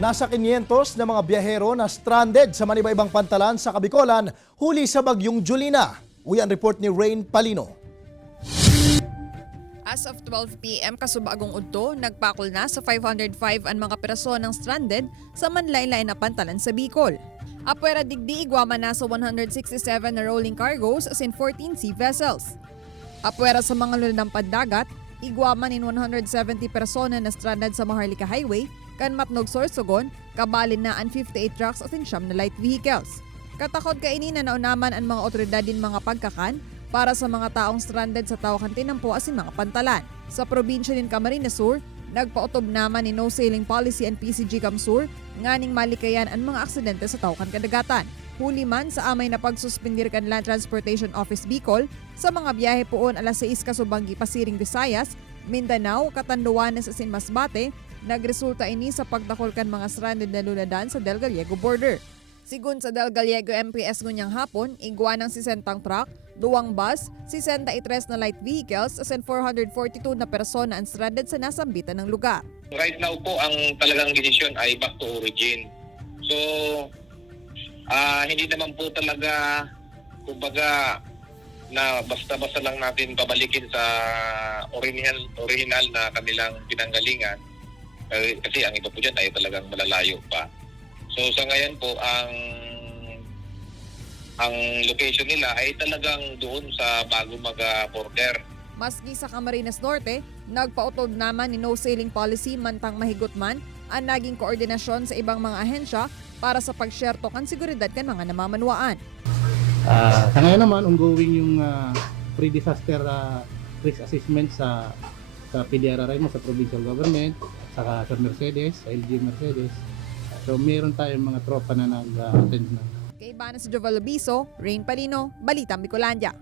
Nasa 500 na mga biyahero na stranded sa maniba-ibang pantalan sa Kabicolan huli sa bagyong Julina. Uyan report ni Rain Palino. As of 12 p.m. kasubagong udto, nagpakol na sa 505 ang mga personang stranded sa manlaylay na pantalan sa Bicol. Apwera digdi igwama na sa 167 na rolling cargoes as in 14 sea vessels. Apwera sa mga lulunang pandagat, igwama nin 170 persona na stranded sa Maharlika Highway, kan Matnog Sorsogon, kabalin na ang 58 trucks at siyam na light vehicles. Katakod kainin na naunaman ang mga otoridad din mga pagkakan para sa mga taong stranded sa Tawkan Tinampo asin mga pantalan. Sa probinsya din Camarines Sur, nagpautob naman ni No Sailing Policy and PCG Camsur nganing malikayan ang mga aksidente sa Tawkan Kadagatan. Huli man sa amay na pagsuspindir kan Land Transportation Office Bicol sa mga biyahe poon alas 6 kasubanggi Pasiring Visayas, Mindanao, Catanduanes asin Masbate, nagresulta ini sa pagdakol kan mga stranded na lunadan sa Del Gallego border. Sigun sa Del Gallego MPS ngunyang hapon, igwa ng 60 truck, 2 bus, 63 na light vehicles asin 442 na persona ang stranded sa nasambitan ng lugar. Right now po ang talagang desisyon ay back to origin. So hindi naman po talaga kumbaga na basta-basta lang natin pabalikin sa original na kanilang pinanggalingan kasi ang iba po dyan ay talagang malalayo pa. So sa ngayon po ang location nila ay talagang doon sa bago mag-border. Maski sa Camarines Norte, nagpautob naman ni No Sailing Policy mantang mahigot man ang naging koordinasyon sa ibang mga ahensya para sa pagsyerto kan seguridad kan mga namamanwaan. Sa ngayon naman, ongoing yung pre-disaster risk assessment sa PDRRI mo, sa provincial government, saka sa Mercedes, sa LG Mercedes. So meron tayong mga tropa na nag-attend na. Kay Ivana Joval Lobiso, Rain Palino, Balitang Bicolandia.